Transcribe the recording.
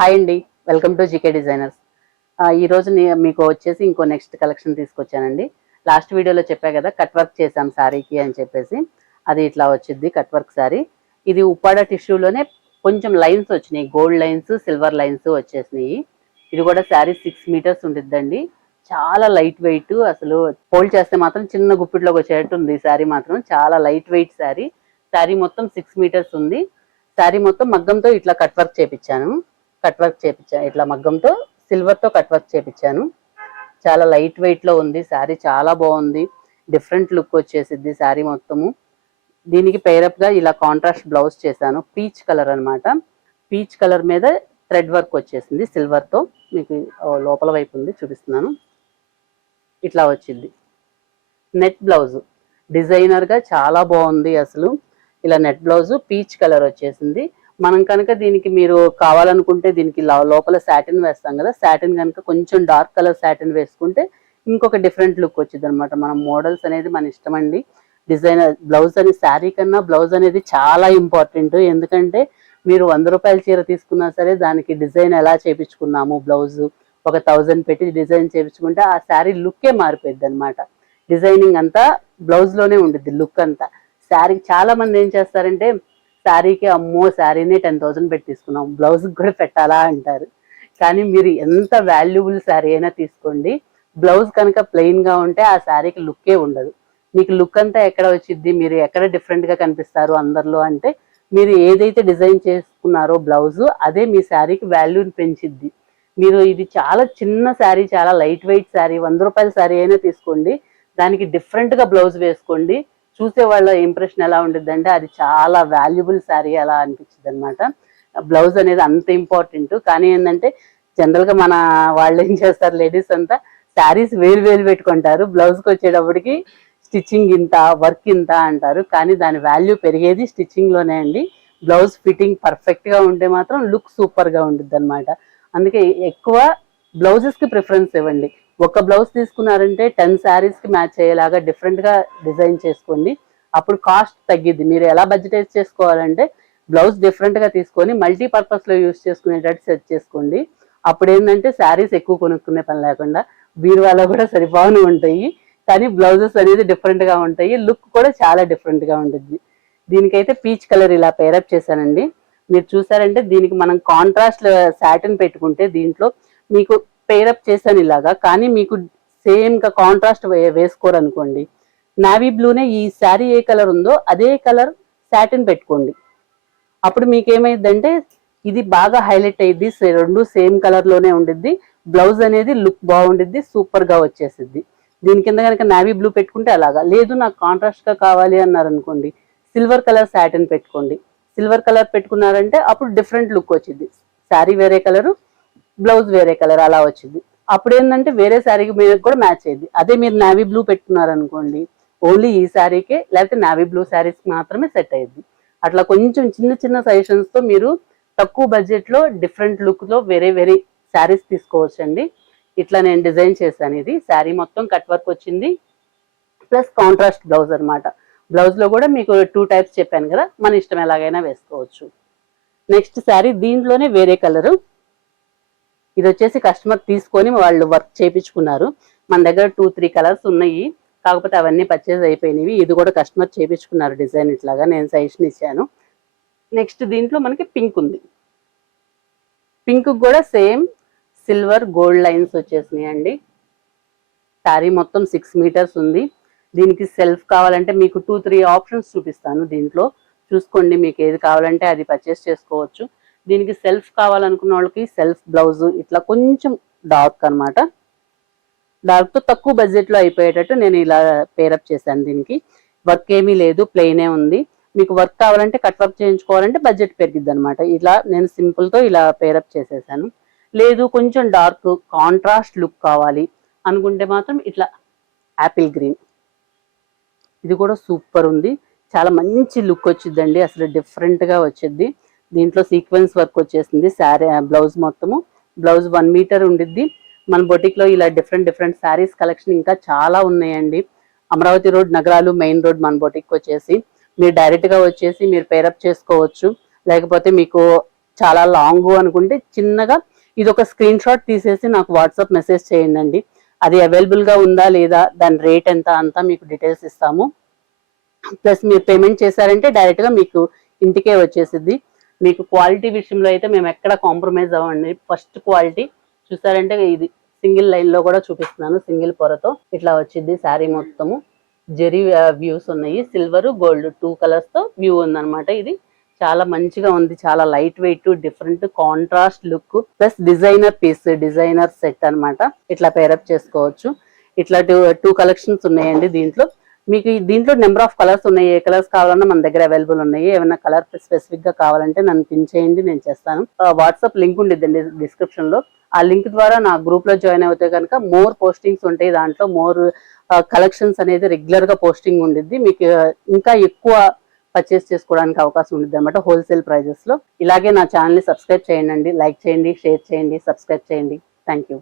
Hi అండి, welcome to GK designers. ఈరోజు మీకు వచ్చేసి ఇంకో నెక్స్ట్ కలెక్షన్ తీసుకొచ్చానండి. లాస్ట్ వీడియోలో చెప్పా కదా కట్ వర్క్ చేసాం శారీకి అని చెప్పేసి. అది ఇట్లా వచ్చింది కట్ వర్క్ శారీ. ఇది ఉప్పాడ టిష్యూలోనే కొంచెం లైన్స్ వచ్చినాయి, గోల్డ్ లైన్స్, సిల్వర్ లైన్స్ వచ్చేసినాయి. ఇది కూడా శారీ 6 మీటర్స్ ఉంటుందండి. చాలా లైట్ వెయిట్, అసలు ఫోల్డ్ చేస్తే మాత్రం చిన్న గుప్పిట్లోకి వచ్చేటట్టు ఉంది. ఈ శారీ మాత్రం చాలా లైట్ వెయిట్ శారీ. శారీ మొత్తం 6 మీటర్స్ ఉంది. శారీ మొత్తం మగ్గంతో ఇట్లా కట్ వర్క్ చేపించాను. ఇట్లా మగ్గంతో సిల్వర్ తో కట్ వర్క్ చేపించాను. చాలా లైట్ వెయిట్ లో ఉంది శారీ, చాలా బాగుంది. డిఫరెంట్ లుక్ వచ్చేసిద్ది శారీ మొత్తము. దీనికి పేరప్ గా ఇలా కాంట్రాస్ట్ బ్లౌజ్ చేశాను, పీచ్ కలర్ అన్నమాట. పీచ్ కలర్ మీద థ్రెడ్ వర్క్ వచ్చేసింది సిల్వర్ తో. మీకు లోపల వైపు ఉంది, చూపిస్తున్నాను. ఇట్లా వచ్చింది. నెట్ బ్లౌజ్ డిజైనర్ గా చాలా బాగుంది అసలు. ఇలా నెట్ బ్లౌజ్ పీచ్ కలర్ వచ్చేసింది. మనం కనుక దీనికి మీరు కావాలనుకుంటే దీనికి లోపల సాటిన్ వేస్తాం కదా, సాటిన్ కనుక కొంచెం డార్క్ కలర్ సాటిన్ వేసుకుంటే ఇంకొక డిఫరెంట్ లుక్ వచ్చింది అనమాట. మనం మోడల్స్ అనేది మన ఇష్టం అండి. డిజైనర్ బ్లౌజ్ అని, శారీ కన్నా బ్లౌజ్ అనేది చాలా ఇంపార్టెంట్. ఎందుకంటే మీరు 100 రూపాయల చీర తీసుకున్నా సరే దానికి డిజైన్ ఎలా చేపించుకున్నాము, బ్లౌజ్ ఒక 1000 పెట్టి డిజైన్ చేపించుకుంటే ఆ శారీ లుక్కే మారిపోయింది అనమాట. డిజైనింగ్ అంతా బ్లౌజ్ లోనే ఉండిద్ది, లుక్ అంతా. శారీ చాలా మంది ఏం చేస్తారంటే శారీకి అమ్మో శారీనే 10,000 పెట్టి తీసుకున్నాం, బ్లౌజ్ కూడా పెట్టాలా అంటారు. కానీ మీరు ఎంత వాల్యుబుల్ శారీ అయినా తీసుకోండి, బ్లౌజ్ కనుక ప్లెయిన్ గా ఉంటే ఆ శారీకి లుక్కే ఉండదు. మీకు లుక్ అంతా ఎక్కడ వచ్చింది, మీరు ఎక్కడ డిఫరెంట్ గా కనిపిస్తారు అందరిలో అంటే మీరు ఏదైతే డిజైన్ చేసుకున్నారో బ్లౌజ్ అదే మీ శారీకి వాల్యూని పెంచిద్ది. మీరు ఇది చాలా చిన్న శారీ, చాలా లైట్ వెయిట్ శారీ, 100 రూపాయల శారీ అయినా తీసుకోండి, దానికి డిఫరెంట్ గా బ్లౌజ్ వేసుకోండి, చూసే వాళ్ళ ఇంప్రెషన్ ఎలా ఉంటుంది అంటే అది చాలా వాల్యుబుల్ శారీ అలా అనిపించింది అనమాట. బ్లౌజ్ అనేది అంత ఇంపార్టెంట్. కానీ ఏంటంటే జనరల్ గా మన వాళ్ళు ఏం చేస్తారు, లేడీస్ అంతా శారీస్ వేలు పెట్టుకుంటారు, బ్లౌజ్కి వచ్చేటప్పటికి స్టిచ్చింగ్ ఇంత, వర్క్ ఇంత అంటారు. కానీ దాని వాల్యూ పెరిగేది స్టిచ్చింగ్ లోనే అండి. బ్లౌజ్ ఫిట్టింగ్ పర్ఫెక్ట్ గా ఉంటే మాత్రం లుక్ సూపర్ గా ఉంటుంది అనమాట. అందుకే ఎక్కువ బ్లౌజెస్ కి ప్రిఫరెన్స్ ఇవ్వండి. ఒక బ్లౌజ్ తీసుకున్నారంటే 10 శారీస్ కి మ్యాచ్ అయ్యేలాగా డిఫరెంట్ గా డిజైన్ చేసుకోండి, అప్పుడు కాస్ట్ తగ్గిద్ది. మీరు ఎలా బడ్జెటైజ్ చేసుకోవాలంటే బ్లౌజ్ డిఫరెంట్ గా తీసుకొని మల్టీపర్పస్ లో యూజ్ చేసుకునేటట్టు సెట్ చేసుకోండి. అప్పుడు ఏంటంటే శారీస్ ఎక్కువ కొనుక్కునే పని లేకుండా బీరువాలో కూడా సరిపోను ఉంటాయి, కానీ బ్లౌజెస్ అనేది డిఫరెంట్ గా ఉంటాయి, లుక్ కూడా చాలా డిఫరెంట్ గా ఉంటుంది. దీనికైతే పీచ్ కలర్ ఇలా పేరప్ చేశానండి. మీరు చూసారంటే దీనికి మనం కాంట్రాస్ట్ సాటిన్ పెట్టుకుంటే దీంట్లో మీకు పేరప్ చేశాను ఇలాగా. కానీ మీకు సేమ్ గా కాంట్రాస్ట్ వేసుకోరు అనుకోండి, నావీ బ్లూనే ఈ శారీ ఏ కలర్ ఉందో అదే కలర్ సాటిన్ పెట్టుకోండి. అప్పుడు మీకు ఏమైందంటే ఇది బాగా హైలైట్ అయ్యిద్ది, రెండు సేమ్ కలర్ లోనే ఉండిద్ది, బ్లౌజ్ అనేది లుక్ బాగుండిద్ది, సూపర్ గా వచ్చేసిద్ది. దీని కింద కనుక నావీ బ్లూ పెట్టుకుంటే అలాగా, లేదు నాకు కాంట్రాస్ట్ గా కావాలి అన్నారు అనుకోండి, సిల్వర్ కలర్ సాటిన్ పెట్టుకోండి. సిల్వర్ కలర్ పెట్టుకున్నారంటే అప్పుడు డిఫరెంట్ లుక్ వచ్చింది. శారీ వేరే కలరు, బ్లౌజ్ వేరే కలర్ అలా వచ్చింది. అప్పుడు ఏంటంటే వేరే శారీకి మీద కూడా మ్యాచ్ అయ్యింది. అదే మీరు నావీ బ్లూ పెట్టుకున్నారనుకోండి, ఓన్లీ ఈ శారీకే లేకపోతే నావీ బ్లూ శారీస్ మాత్రమే సెట్ అయ్యింది. అట్లా కొంచెం చిన్న చిన్న సజెషన్స్ తో మీరు తక్కువ బడ్జెట్ లో డిఫరెంట్ లుక్ లో వేరే శారీస్ తీసుకోవచ్చండి. ఇట్లా నేను డిజైన్ చేశాను. ఇది శారీ మొత్తం కట్ వర్క్ వచ్చింది, ప్లస్ కాంట్రాస్ట్ బ్లౌజ్ అనమాట. బ్లౌజ్ లో కూడా మీకు 2 టైప్స్ చెప్పాను కదా, మన ఇష్టం ఎలాగైనా వేసుకోవచ్చు. నెక్స్ట్ శారీ దీంట్లోనే వేరే కలరు. ఇది వచ్చేసి కస్టమర్ తీసుకొని వాళ్ళు వర్క్ చేయించుకున్నారు. మన దగ్గర 2-3 కలర్స్ ఉన్నాయి, కాకపోతే అవన్నీ పర్చేజ్ అయిపోయినవి. ఇది కూడా కస్టమర్ చేయించుకున్నారు డిజైన్ ఇట్లాగా, నేను సజెషన్ ఇచ్చాను. నెక్స్ట్ దీంట్లో మనకి పింక్ ఉంది. పింక్ కూడా సేమ్ సిల్వర్ గోల్డ్ లైన్స్ వచ్చేసినాయి అండి. శారీ మొత్తం 6 మీటర్స్ ఉంది. దీనికి సెల్ఫ్ కావాలంటే మీకు 2-3 ఆప్షన్స్ చూపిస్తాను, దీంట్లో చూసుకోండి, మీకు ఏది కావాలంటే అది పర్చేస్ చేసుకోవచ్చు. దీనికి సెల్ఫ్ కావాలనుకున్న వాళ్ళకి సెల్ఫ్ బ్లౌజ్ ఇట్లా కొంచెం డార్క్ అనమాట, డార్క్ తో తక్కువ బడ్జెట్ లో అయిపోయేటట్టు నేను ఇలా పేరప్ చేశాను. దీనికి వర్క్ ఏమీ లేదు, ప్లెయినే ఉంది. మీకు వర్క్ కావాలంటే కట్ వర్క్ చేయించుకోవాలంటే బడ్జెట్ పెరిగిద్ది అనమాట. ఇలా నేను సింపుల్ తో ఇలా పేరప్ చేసేసాను. లేదు కొంచెం డార్క్ కాంట్రాస్ట్ లుక్ కావాలి అనుకుంటే మాత్రం ఇట్లా యాపిల్ గ్రీన్, ఇది కూడా సూపర్ ఉంది, చాలా మంచి లుక్ వచ్చిందండి, అసలు డిఫరెంట్ గా వచ్చింది. దీంట్లో సీక్వెన్స్ వర్క్ వచ్చేసింది శారీ బ్లౌజ్ మొత్తము. బ్లౌజ్ 1 మీటర్ ఉండిద్ది. మన బొటిక్ లో ఇలా డిఫరెంట్ శారీస్ కలెక్షన్ ఇంకా చాలా ఉన్నాయండి. అమరావతి రోడ్, నగరాలు మెయిన్ రోడ్ మన బొటిక్ వచ్చేసి. మీరు డైరెక్ట్ గా వచ్చేసి మీరు పేరప్ చేసుకోవచ్చు, లేకపోతే మీకు చాలా లాంగ్ అనుకుంటే చిన్నగా ఇది ఒక స్క్రీన్ షాట్ తీసేసి నాకు వాట్సాప్ మెసేజ్ చేయండి అండి. అది అవైలబుల్ గా ఉందా లేదా, దాని రేట్ ఎంత అంతా మీకు డీటెయిల్స్ ఇస్తాము. ప్లస్ మీరు పేమెంట్ చేశారంటే డైరెక్ట్ గా మీకు ఇంటికే వచ్చేసిద్ది. మీకు క్వాలిటీ విషయంలో అయితే మేము ఎక్కడ కాంప్రమైజ్ అవ్వండి. ఫస్ట్ క్వాలిటీ చూసారంటే ఇది సింగిల్ లైన్ లో కూడా చూపిస్తున్నాను. సింగిల్ పొరతో ఇట్లా వచ్చింది శారీ మొత్తము. జెరీ వ్యూస్ ఉన్నాయి, సిల్వర్ గోల్డ్ 2 కలర్స్ తో వ్యూ ఉందన్నమాట. ఇది చాలా మంచిగా ఉంది, చాలా light weight, different contrast look, plus designer piece, designer set అన్నమాట. ఇట్లా పేరప్ చేసుకోవచ్చు. ఇట్లా టూ కలెక్షన్స్ ఉన్నాయండి దీంట్లో. మీకు దీంట్లో నెంబర్ ఆఫ్ కలర్స్ ఉన్నాయి. ఏ కలర్స్ కావాలన్నా మన దగ్గర అవైలబుల్ ఉన్నాయి. ఏమైనా కలర్ స్పెసిఫిక్ గా కావాలంటే నన్ను పిన్ చేయండి, నేను చేస్తాను. వాట్సాప్ లింక్ ఉండిద్దండి డిస్క్రిప్షన్ లో. ఆ లింక్ ద్వారా నా గ్రూప్ లో జాయిన్ అవుతే కనుక మోర్ పోస్టింగ్స్ ఉంటాయి. దాంట్లో మోర్ కలెక్షన్స్ అనేది రెగ్యులర్ గా పోస్టింగ్ ఉండిద్ది. మీకు ఇంకా ఎక్కువ పర్చేస్ చేసుకోవడానికి అవకాశం ఉంటుంది అనమాట హోల్సేల్ ప్రైజెస్ లో. ఇలాగే నా ఛానల్ ని సబ్స్క్రైబ్ చేయండి, లైక్ చేయండి, షేర్ చేయండి, సబ్స్క్రైబ్ చేయండి. Thank you.